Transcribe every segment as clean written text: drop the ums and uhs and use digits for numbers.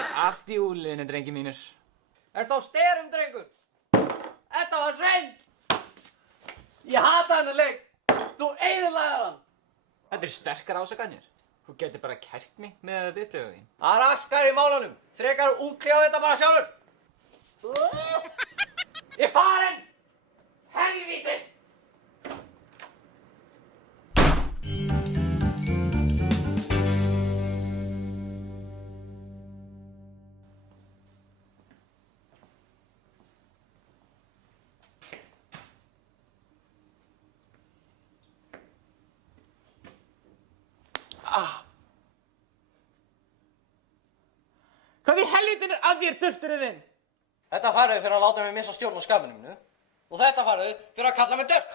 Allt í úliðinu, drengi mínir. Ertu á styrum, drengur? Þetta var hreint! Ég hata hennar leik! Þú eyðilagðir hann! Þetta er sterkar ásakanir. Þú getur bara kært mig með viðbröðu þín. Það er askar í málunum. Frekar útkljá þetta bara sjálfur. Ég er farinn! Helvítis! Hvað í helvítinu að þér, dusturinn þinn? Þetta færðu fyrir að láta mig missa stjórn á skapinu mínu. Og þetta færðu fyrir að kalla mig dört.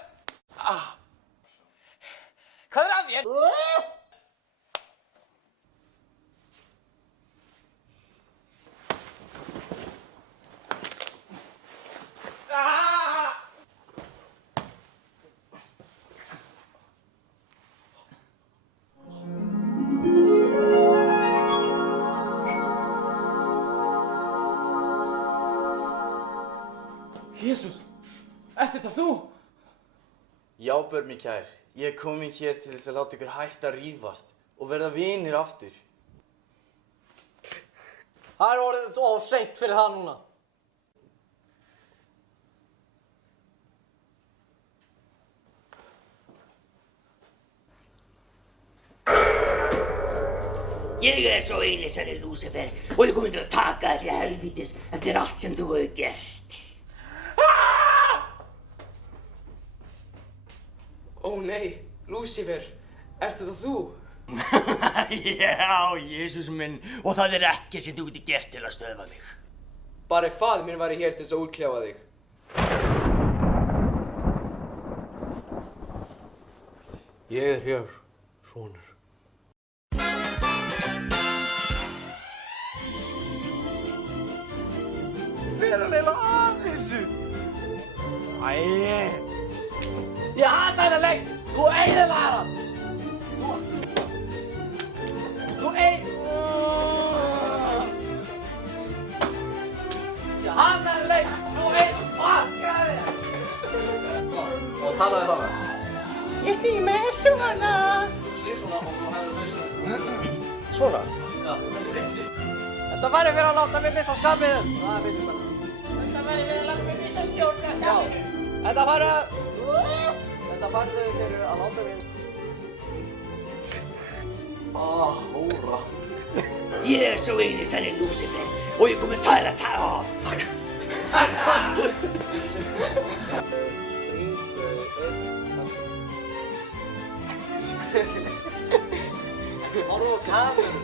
Hvað er að þér? Jesús, er þetta þú? Já, börn mín kær. Ég er komin hér til þess að láta ykkur hætta að rífast og verða vinir aftur. Það er orðið of seint fyrir það núna. Ég er svo eini sannur Lúcifer og ég er komin til að taka þér til helvítis eftir allt sem þú hefur gert. Ó nei, Lúcifer, ert þetta þú? Já, Jesús minn, og það er ekki sem þú getur gert til að stöðva mig. Bara faðir minn væri hér til þess að útkljá þig. Ég er hér, sonur. Fer hann eiginlega að þessu? Æi. Ég hata hennar leik! Þú eyðilagðir hann! Ég hata hennar leik! Þú eyðilagðir! Og talaðu það með. Ég snýr mig svona. Snýr svona og þú hefur þessu. Svona? Já. Þetta væri fyrir að láta mig missa skapið. Það veitum það. Þetta væri við að láta mig missa stjórn á skapinu. Þetta færðu fyrir að láta mig... Hóra. Ég er svo eini sannur Lúcifer og ég er komin til að taka of. Horfðu á kamerun.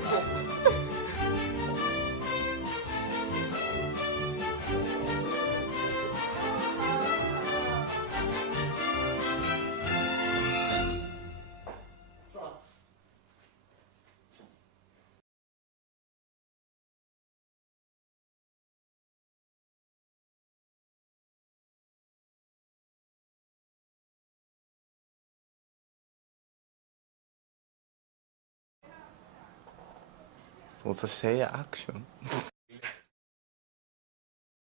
Þú ert að segja action.